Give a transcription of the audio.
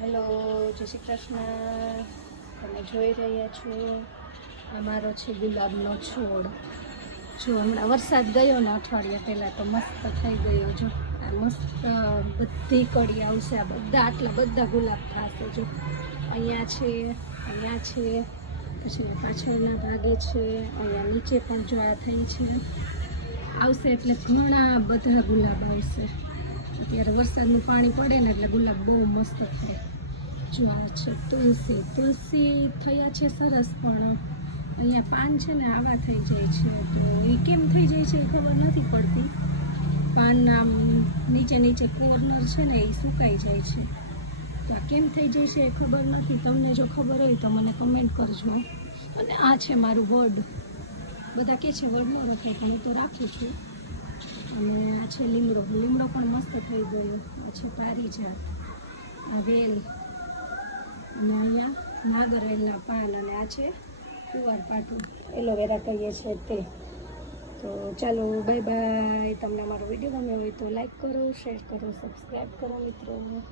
Hello, જય શ્રી કૃષ્ણ. તમે જોઈ રહ્યા છો અમારો છે ગુલાબનો છોડ. જો હમણાં વરસાદ ગયો ને અઠવાડિયા પહેલાં તો મસ્ત થઈ ગયો. જો આ મસ્ત બધી કડી આવશે, આ બધા, આટલા બધા ગુલાબ થશે. જો અહીંયા છે અહીંયા છે, પછી પાછળના ભાગે છે, અહીંયા નીચે પણ જો આ થઈ છે. આવશે એટલે ઘણા બધા ગુલાબ આવશે. અત્યારે વરસાદનું પાણી પડે ને એટલે ગુલાબ બહુ મસ્ત થાય. જો આ છે તુલસી. તુલસી થયા છે સરસ પણ અહીંયા પાન છે ને આવા થઈ જાય છે. તો એ કેમ થઈ જાય છે એ ખબર નથી પડતી. પાન આમ નીચે નીચે કોર્નર છે ને એ સુકાઈ જાય છે. તો આ કેમ થઈ જાય છે એ ખબર નથી. તમને જો ખબર હોય તો મને કમેન્ટ કરજો. અને આ છે મારું વર્ડ બધા કે છે વડ ન રખાય પણ હું તો રાખું છું. અને આ છે લીમડો. લીમડો પણ મસ્ત થઈ ગયો. પછી પારી પારીજાત આ વેલ. અને અહીંયા નાગરેલના પાન અને આ છે કુવાર પાટું. એલોવેરા કહીએ છીએ તે. તો ચાલો, બાય બાય. તમને અમારો વીડિયો ગમ્યો હોય તો લાઈક કરો, શેર કરો, સબસ્ક્રાઈબ કરો મિત્રો.